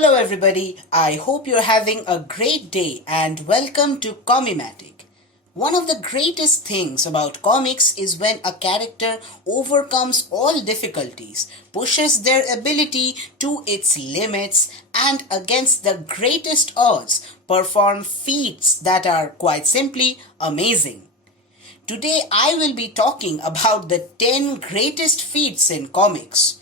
Hello everybody, I hope you're having a great day and welcome to Comimatic. One of the greatest things about comics is when a character overcomes all difficulties, pushes their ability to its limits and against the greatest odds perform feats that are quite simply amazing. Today I will be talking about the 10 greatest feats in comics.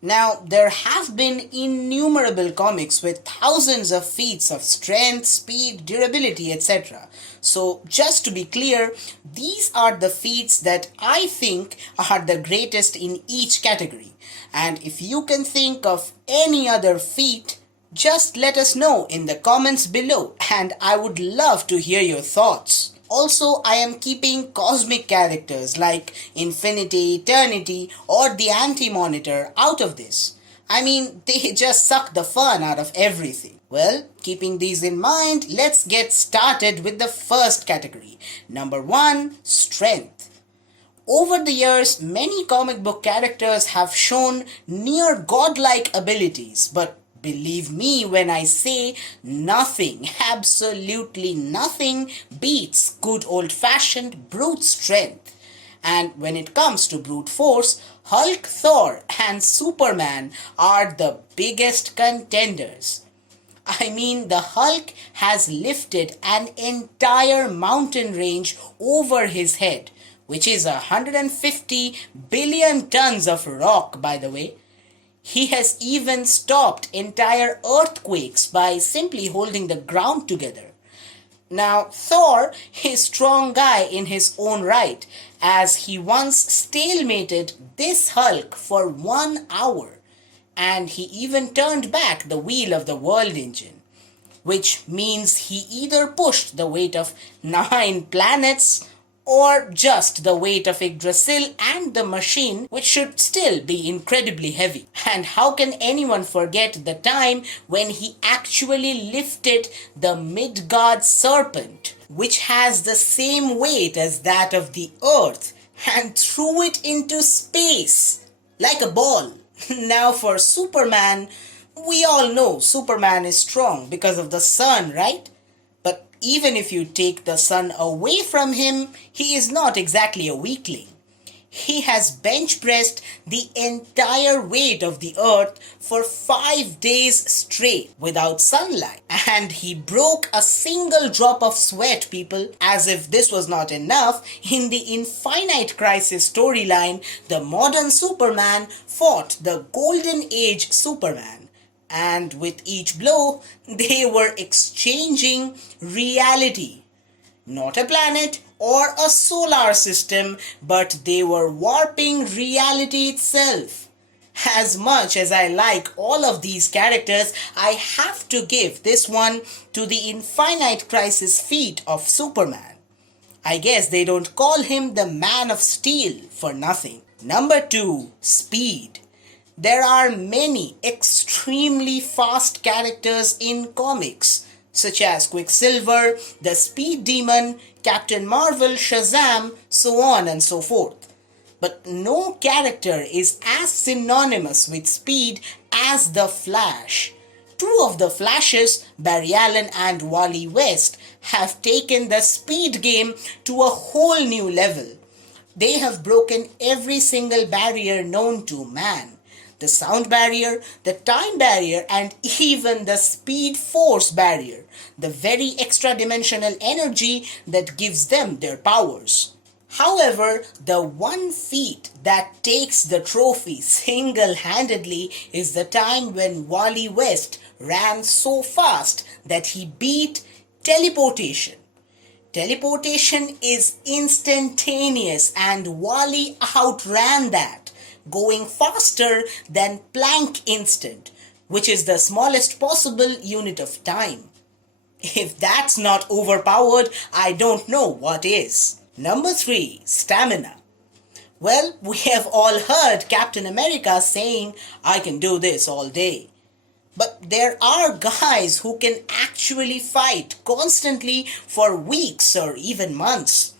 Now, there have been innumerable comics with thousands of feats of strength, speed, durability, etc. So, just to be clear, these are the feats that I think are the greatest in each category. And if you can think of any other feat, just let us know in the comments below, and I would love to hear your thoughts. Also, I am keeping cosmic characters like Infinity, Eternity, or the Anti-Monitor out of this. I mean, they just suck the fun out of everything. Well, keeping these in mind, let's get started with the first category. Number 1, Strength. Over the years, many comic book characters have shown near godlike abilities, but believe me when I say nothing, absolutely nothing beats good old-fashioned brute strength. And when it comes to brute force, Hulk, Thor and Superman are the biggest contenders. I mean, the Hulk has lifted an entire mountain range over his head, which is 150 billion tons of rock, by the way. He has even stopped entire earthquakes by simply holding the ground together. Now, Thor is a strong guy in his own right, as he once stalemated this Hulk for 1 hour, and he even turned back the wheel of the world engine, which means he either pushed the weight of 9 planets or just the weight of Yggdrasil and the machine, which should still be incredibly heavy. And how can anyone forget the time when he actually lifted the Midgard serpent, which has the same weight as that of the earth, and threw it into space like a ball? Now for Superman, we all know Superman is strong because of the sun, right? But even if you take the sun away from him, he is not exactly a weakling. He has bench pressed the entire weight of the earth for 5 days straight without sunlight. And he broke a single drop of sweat, people. As if this was not enough, in the Infinite Crisis storyline, the modern Superman fought the Golden Age Superman. And with each blow, they were exchanging reality. Not a planet or a solar system, but they were warping reality itself. As much as I like all of these characters, I have to give this one to the Infinite Crisis feat of Superman. I guess they don't call him the Man of Steel for nothing. Number 2, Speed. There are many extremely fast characters in comics, such as Quicksilver, the Speed Demon, Captain Marvel, Shazam, so on and so forth. But no character is as synonymous with speed as the Flash. 2 of the Flashes, Barry Allen and Wally West, have taken the speed game to a whole new level. They have broken every single barrier known to man. The sound barrier, the time barrier, and even the speed force barrier, the very extra-dimensional energy that gives them their powers. However, the one feat that takes the trophy single-handedly is the time when Wally West ran so fast that he beat teleportation. Teleportation is instantaneous and Wally outran that, going faster than Planck instant, which is the smallest possible unit of time. If that's not overpowered, I don't know what is. Number 3, Stamina. Well, we have all heard Captain America saying, "I can do this all day." But there are guys who can actually fight constantly for weeks or even months.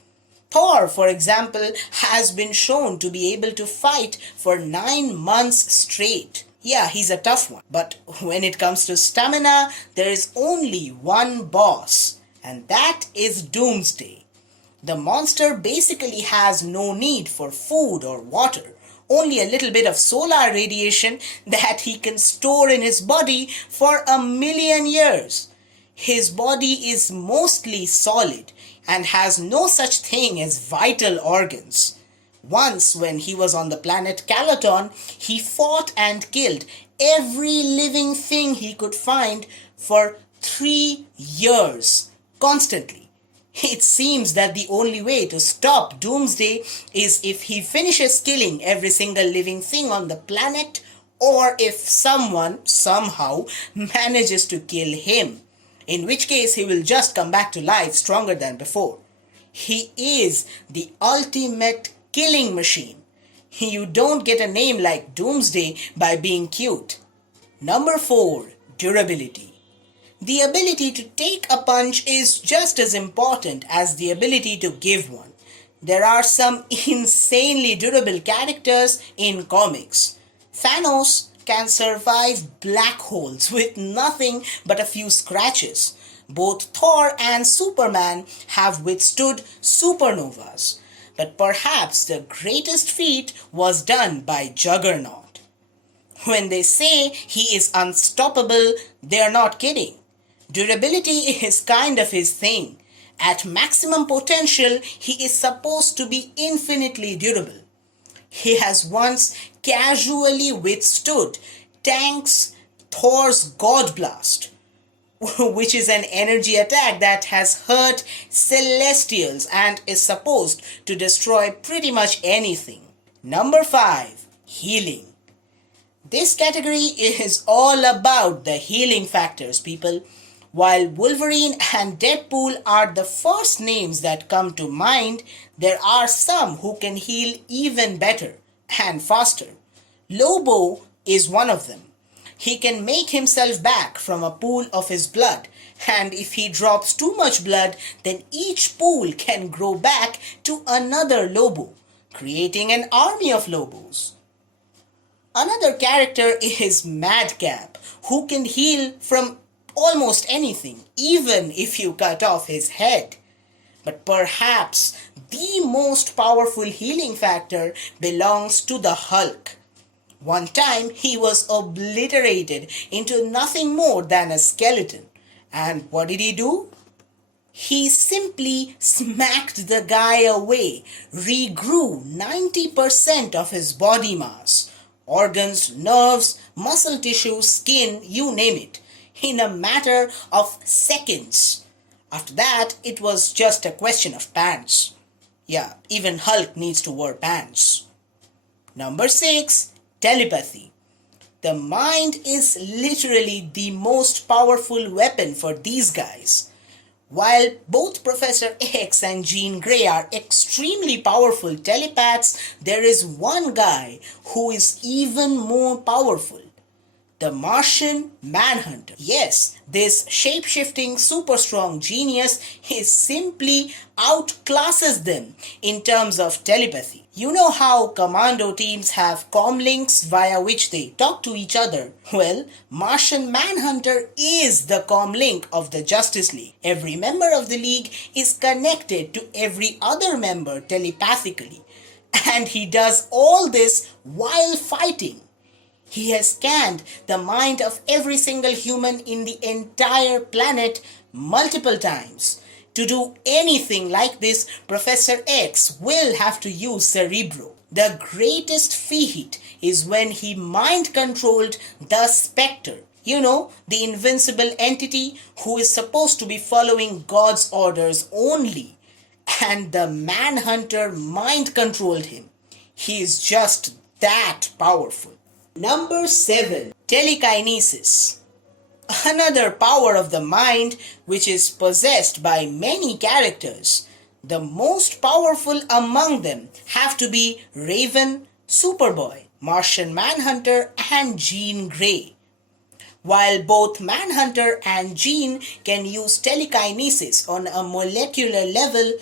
Thor, for example, has been shown to be able to fight for 9 months straight. Yeah, he's a tough one. But when it comes to stamina, there is only one boss, and that is Doomsday. The monster basically has no need for food or water, only a little bit of solar radiation that he can store in his body for 1,000,000 years. His body is mostly solid and has no such thing as vital organs. Once, when he was on the planet Calaton, he fought and killed every living thing he could find for 3 years, constantly. It seems that the only way to stop Doomsday is if he finishes killing every single living thing on the planet, or if someone, somehow, manages to kill him, in which case he will just come back to life stronger than before. He is the ultimate killing machine. You don't get a name like Doomsday by being cute. Number 4. Durability. The ability to take a punch is just as important as the ability to give one. There are some insanely durable characters in comics. Thanos can survive black holes with nothing but a few scratches. Both Thor and Superman have withstood supernovas. But perhaps the greatest feat was done by Juggernaut. When they say he is unstoppable, they are not kidding. Durability is kind of his thing. At maximum potential, he is supposed to be infinitely durable. He has once casually withstood tanks Thor's God Blast, which is an energy attack that has hurt celestials and is supposed to destroy pretty much anything. Number 5. Healing. This category is all about the healing factors, people. While Wolverine and Deadpool are the first names that come to mind, there are some who can heal even better and faster. Lobo is one of them. He can make himself back from a pool of his blood, and if he drops too much blood, then each pool can grow back to another Lobo, creating an army of Lobos. Another character is Madcap, who can heal from almost anything, even if you cut off his head. But perhaps the most powerful healing factor belongs to the Hulk. One time he was obliterated into nothing more than a skeleton. And what did he do? He simply smacked the guy away, regrew 90% of his body mass, organs, nerves, muscle tissue, skin, you name it, in a matter of seconds. After that, it was just a question of pants. Yeah, even Hulk needs to wear pants. Number 6. Telepathy. The mind is literally the most powerful weapon for these guys. While both Professor X and Jean Grey are extremely powerful telepaths, there is one guy who is even more powerful. The Martian Manhunter. Yes, this shape-shifting super strong genius is simply outclasses them in terms of telepathy. You know how commando teams have comlinks via which they talk to each other? Well, Martian Manhunter is the comlink of the Justice League. Every member of the League is connected to every other member telepathically. And he does all this while fighting. He has scanned the mind of every single human in the entire planet multiple times. To do anything like this, Professor X will have to use Cerebro. The greatest feat is when he mind-controlled the Spectre. You know, the invincible entity who is supposed to be following God's orders only. And the Manhunter mind-controlled him. He is just that powerful. Number 7. Telekinesis. Another power of the mind which is possessed by many characters. The most powerful among them have to be Raven, Superboy, Martian Manhunter and Jean Grey. While both Manhunter and Jean can use telekinesis on a molecular level,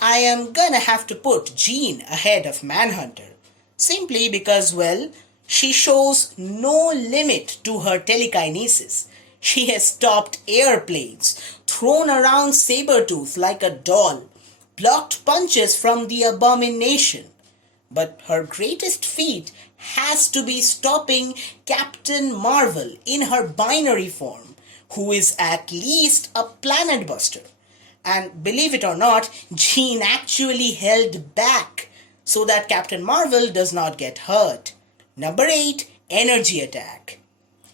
I am gonna have to put Jean ahead of Manhunter. Simply because, well, She shows no limit to her telekinesis. She has stopped airplanes, thrown around Sabretooth like a doll, blocked punches from the Abomination. But her greatest feat has to be stopping Captain Marvel in her binary form, who is at least a planet buster. And believe it or not, Jean actually held back so that Captain Marvel does not get hurt. Number 8, Energy Attack.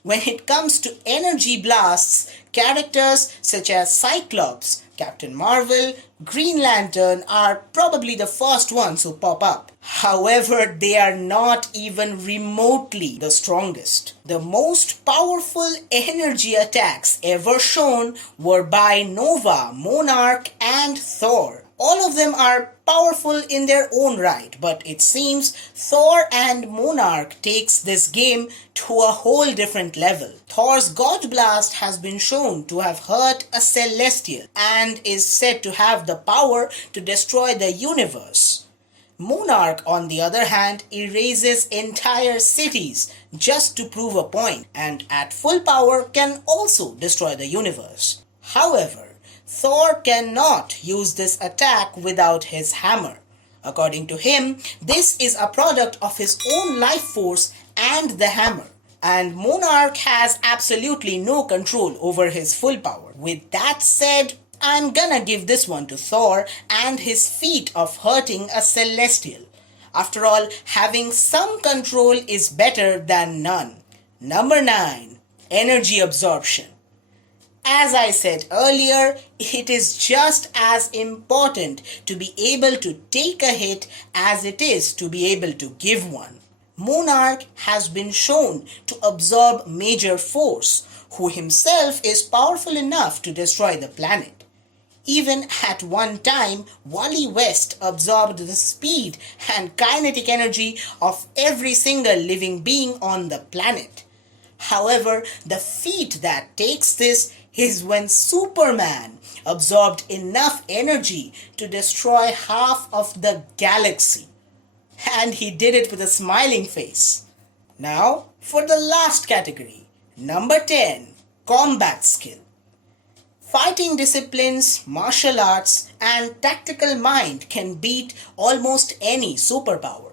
When it comes to energy blasts, characters such as Cyclops, Captain Marvel, Green Lantern are probably the first ones who pop up. However, they are not even remotely the strongest. The most powerful energy attacks ever shown were by Nova, Monarch, and Thor. All of them are powerful in their own right, but it seems Thor and Monarch takes this game to a whole different level. Thor's God Blast has been shown to have hurt a Celestial and is said to have the power to destroy the universe. Monarch, on the other hand, erases entire cities just to prove a point, and at full power can also destroy the universe. However, Thor cannot use this attack without his hammer. According to him, this is a product of his own life force and the hammer. And Monarch has absolutely no control over his full power. With that said, I'm gonna give this one to Thor and his feat of hurting a Celestial. After all, having some control is better than none. Number 9, Energy Absorption. As I said earlier, it is just as important to be able to take a hit as it is to be able to give one. Monarch has been shown to absorb major force, who himself is powerful enough to destroy the planet. Even at one time, Wally West absorbed the speed and kinetic energy of every single living being on the planet. However, the feat that takes this is when Superman absorbed enough energy to destroy half of the galaxy. And he did it with a smiling face. Now, for the last category, number 10, Combat Skill. Fighting disciplines, martial arts, and tactical mind can beat almost any superpower.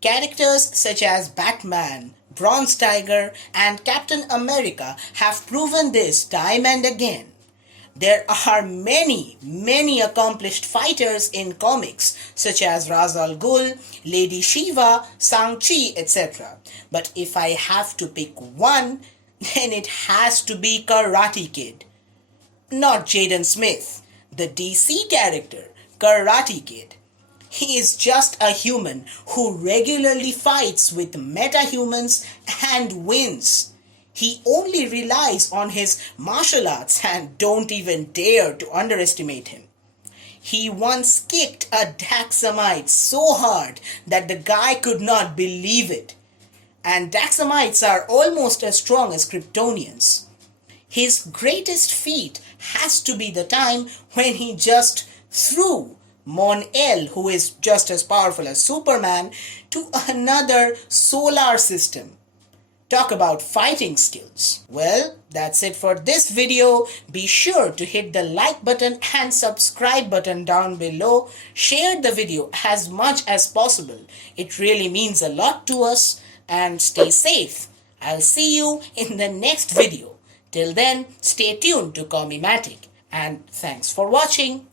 Characters such as Batman, Bronze Tiger, and Captain America have proven this time and again. There are many accomplished fighters in comics such as Ra's al Ghul, Lady Shiva, Shang-Chi, etc. But if I have to pick one, then it has to be Karate Kid. Not Jaden Smith, the DC character, Karate Kid. He is just a human who regularly fights with metahumans and wins. He only relies on his martial arts and don't even dare to underestimate him. He once kicked a Daxamite so hard that the guy could not believe it. And Daxamites are almost as strong as Kryptonians. His greatest feat has to be the time when he just threw Mon-El, who is just as powerful as Superman, to another solar system. Talk about fighting skills. Well, that's it for this video. Be sure to hit the like button and subscribe button down below. Share the video as much as possible. It really means a lot to us. And stay safe. I'll see you in the next video. Till then, stay tuned to Comimatic. And thanks for watching.